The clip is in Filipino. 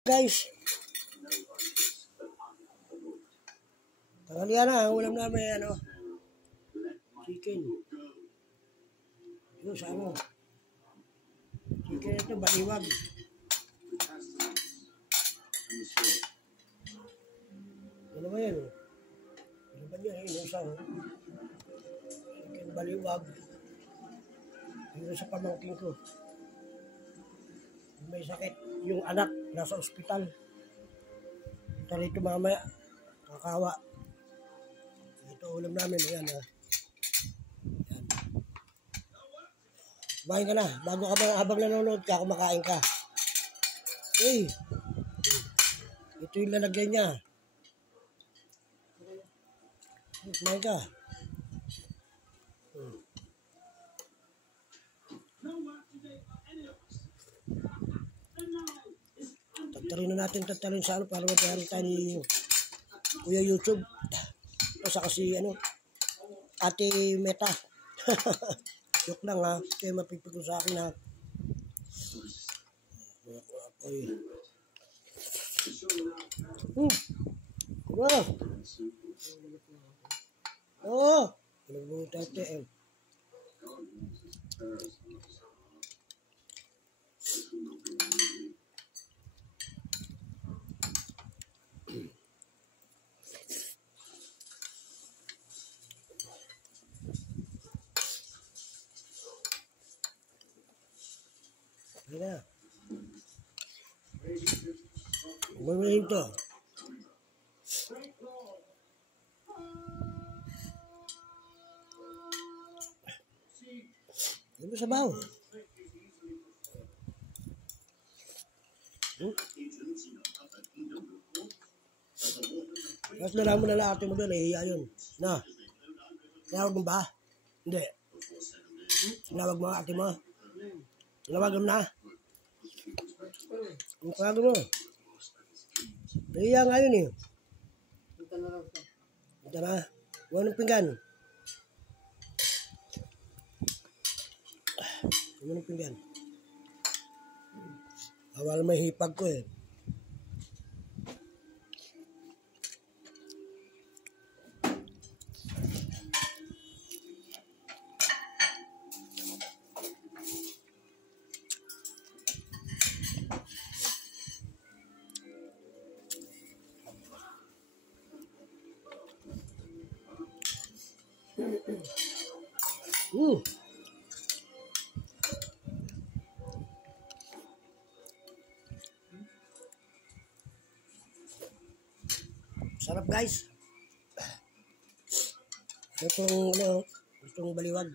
Guys, tanghalian na, ang ulam namin, chicken. Yun, sa chicken ito, baliwag. Ano ba yan? Ano ba yan? Yung isang chicken baliwag. Yung sa pamangking ko. May sakit. Yung anak, nasa ospital. Tarito mamaya. Kakawa. Ito ulam namin. Ayan, Ayan. Kumain ka na. Bago ka ba, habang nanonood ka, kumakain ka. Hey. Ito yung lalagyan niya. Kumain ka. Tatalin sa para magkaroon tayo ni Kuya YouTube. Kasi kasi Ate Meta. Joke lang ha. Kaya mapipig ko sa akin ha. Wow. Oh. Pinagbutate Ayan. Bumili ito. Ano sa baw? Mas nalaman mo na lang ate mo doon, nahihiya yun. Na? Tinawag mo ba? Hindi. Tinawag mo ate mo? Tinawag mo na? Ang tinawag mo? Nahihiya nga yun eh. Ito na. Huwag ng pinggan. Huwag ng pinggan. Awal may hipag ko eh. Sarap guys. Itong baliwag.